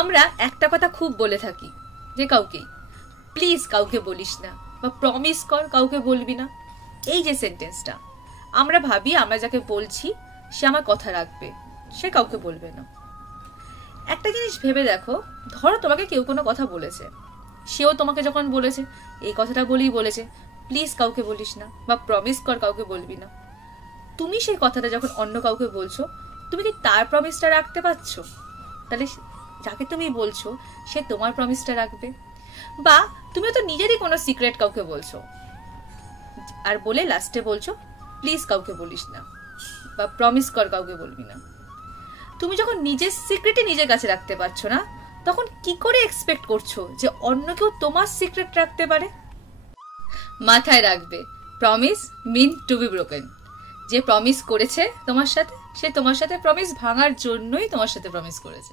আমরা একটা কথা খুব বলে থাকি যে কাউকে প্লিজ কাউকে বলিস না বা প্রমিস কর কাউকে বলবি না। এই যে সেন্টেন্সটা আমরা ভাবি আমরা যাকে বলছি সে আমার কথা রাখবে, সে কাউকে বলবে না। একটা জিনিস ভেবে দেখো, ধরো তোমাকে কেউ কোনো কথা বলেছে, সেও তোমাকে যখন বলেছে এই কথাটা বলেছে প্লিজ কাউকে বলিস না বা প্রমিস কর কাউকে বলবি না, তুমি সেই কথাটা যখন অন্য কাউকে বলছো তুমি কি তার প্রমিসটা রাখতে পারছো? তাহলে যাকে তুমি বলছো সে তোমার প্রমিসটা রাখবে। বা তুমি তো নিজেরই কোনো সিক্রেট কাউকে বলছো আর বলে লাস্টে বলছো প্লিজ কাউকে বলিস না বা প্রমিস কর কাউকে বলবি না। তুমি যখন নিজের সিক্রেটই নিজের কাছে রাখতে পারছো না, তখন কি করে এক্সপেক্ট করছো যে অন্য কেউ তোমার সিক্রেট রাখতে পারে? মাথায় রাখবে, promise mean to be broken. যে প্রমিস করেছে তোমার সাথে, সে তোমার সাথে প্রমিস ভাঙার জন্যই তোমার সাথে প্রমিস করেছে।